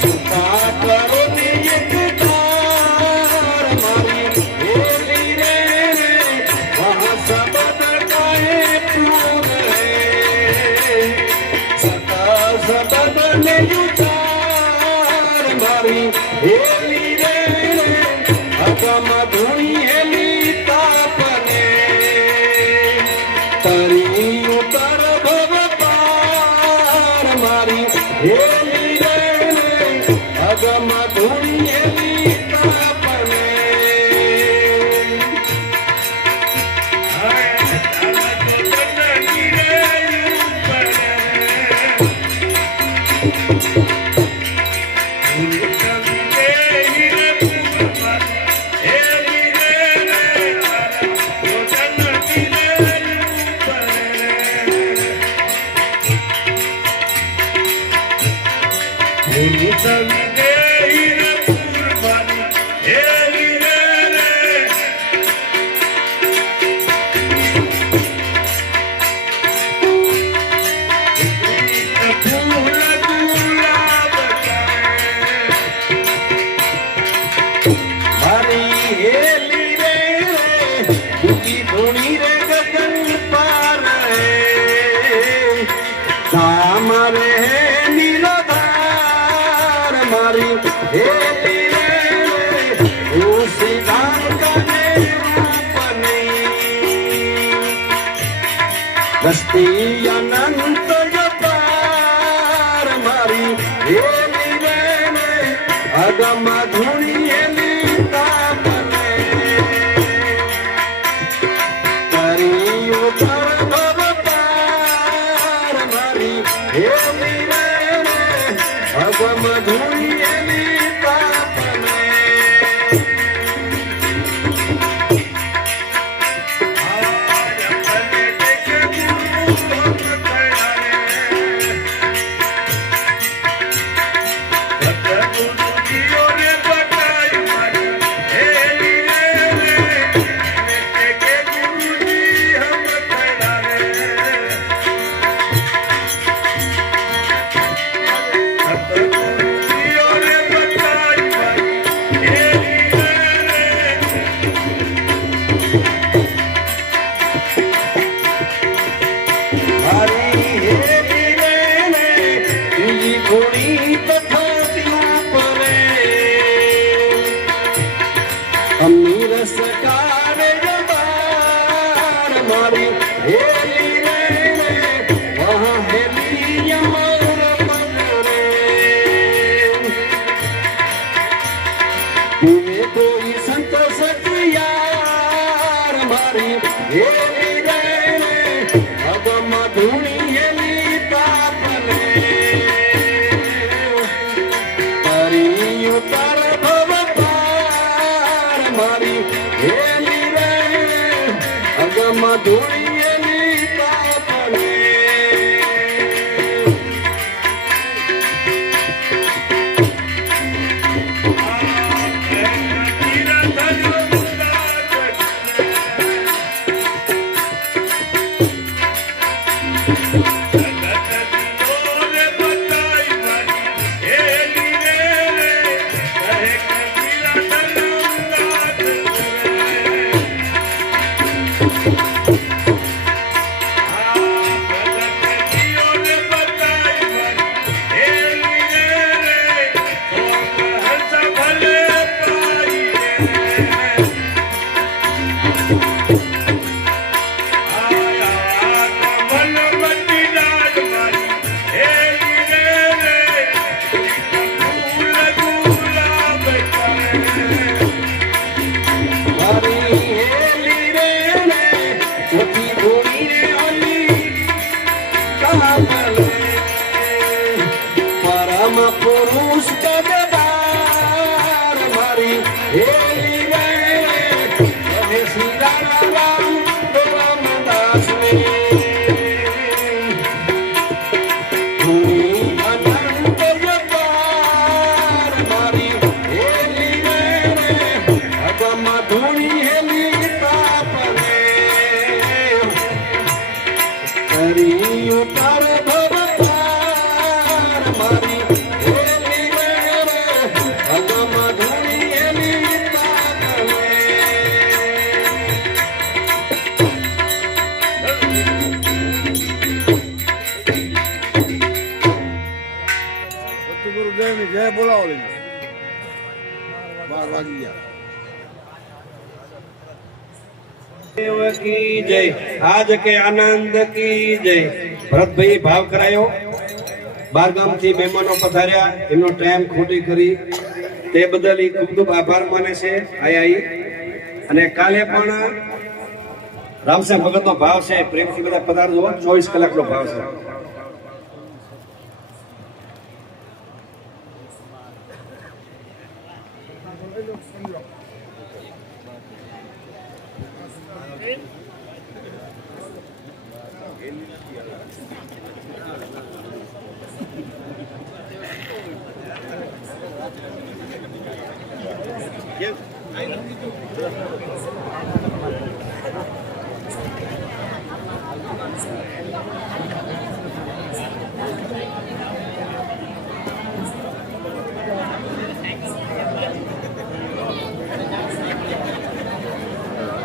સુખા કરો એક તાર મારી હેલી રે અગમ ધૂણી હેલી તાપને તરી ઉતર ભવ પાર મારી હેલી રે અગમ ધૂણી હેલી તાપને રસ્તી અનંત જપાર મારી હેલી રે અગમ ધૂણી હેલી તાપને તરી ઉપર ભવ પાર મારી હેલી રે અગમ ધૂણી હેલી તાપને જય બોલાવો દેવ કી જય, આજ કે આનંદ કી જય. ભરતભાઈ ભાવ કરાયો, બારગામથી મહેમાનો પધાર્યા, એમનો ટાઈમ ખોટી કરી તે બદલ ખૂબ ખૂબ આભાર માને છે આયા. અને કાલે પણ રામસાહેબ ભગતનો ભાવ છે, પ્રેમથી બધા પધારજો. 24 કલાકનો ભાવ છે.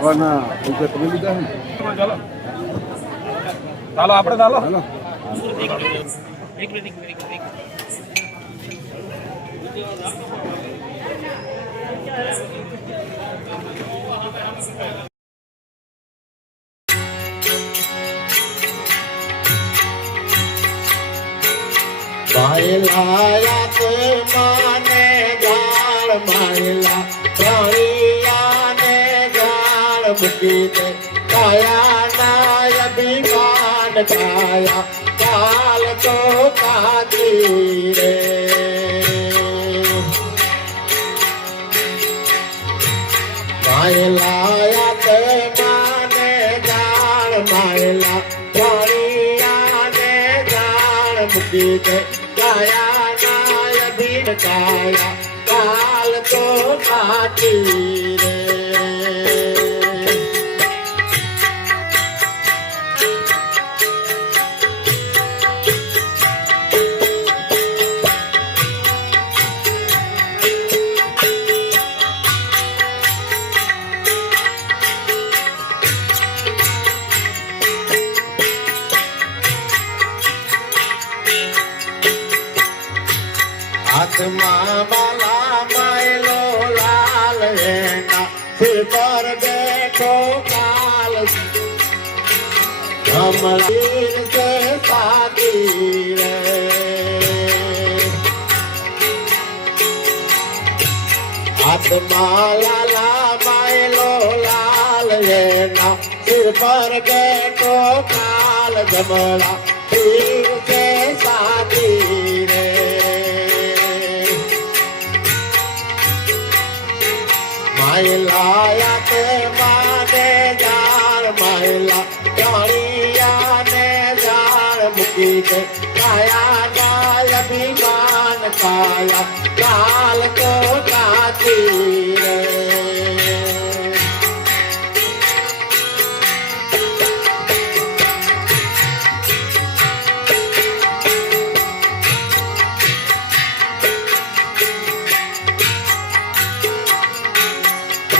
હવાના પૈસા તમે લીધા ને? ચાલો ચાલો આપણે ચાલો હાલો. માયલા તે માને જાળ માયલા પ્રાણિયાને જાળ મૂકી દે કાયા નાય અભિમાન કાયા કાલ તો કાજી રે માયલા તે માને જાળ માયલા પ્રાણિયાને જાળ મૂકી દે કાયા નાય ભીડ કાયા કાલ તો કાચી રે હાથમાં બાલા માયલો લાલ એના સિર પર બેઠો કાલ કમળીર સે સાથી રે હાથમાં લાલા માયલો લાલ એના સિર પર બેઠો કાલ જમણા પીર સે સાથી રે માયલા તે માને જાળ માયલા પ્રાણિયાને જાળ મૂકી દે કાયા નાય અભિમાન કાયા કાલ તો કાચી રે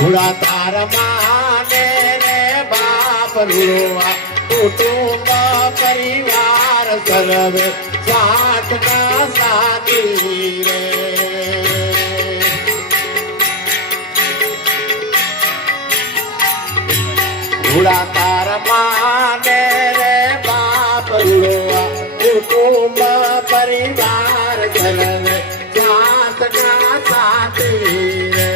ભૂલા તાર માને ને બાપ રૂવા કુટુંબ પરિવાર સર્વે સાથ સાથી રે ભૂલા તાર માને રે બાપ રૂવા કુટુંબ પરિવાર સર્વે સાથ સાથી રે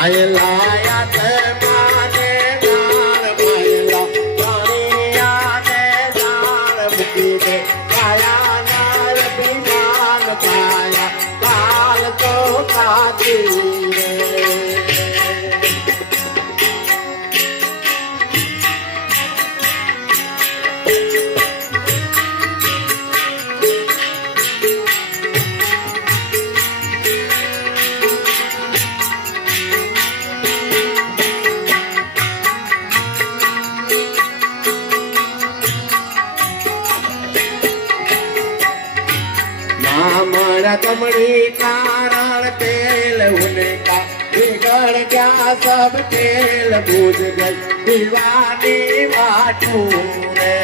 માયલા તે માને જાળ માયલા પ્રાણિયાને જાળ મૂકી દે કાયા નાય અભિમાન કાયા કાલ તો કાચી રે कमड़ी कारण तेल उनका बिगड़ गया सब तेल बुझ गई दीवानी वाटू रे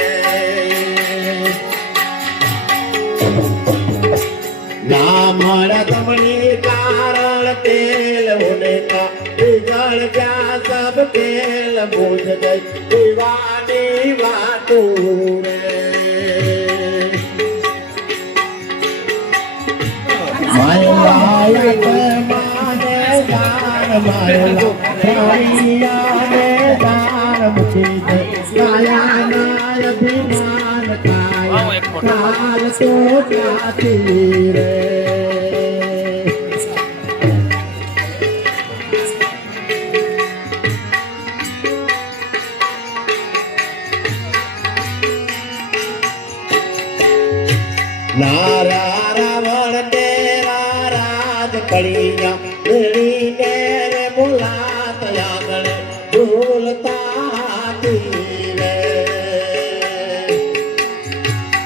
ना मारा कमड़ी कारण तेल का बिगड़ गया सब खेल बुझ गई दीवानी बातों रे माया के माने दान माया साइया ने दान मुझे दे माया नाय अभिमान काया काल तो जाती रे नारा रावण तेरा राज कड़िया मेरी नेर मुलात यागण भूलता थी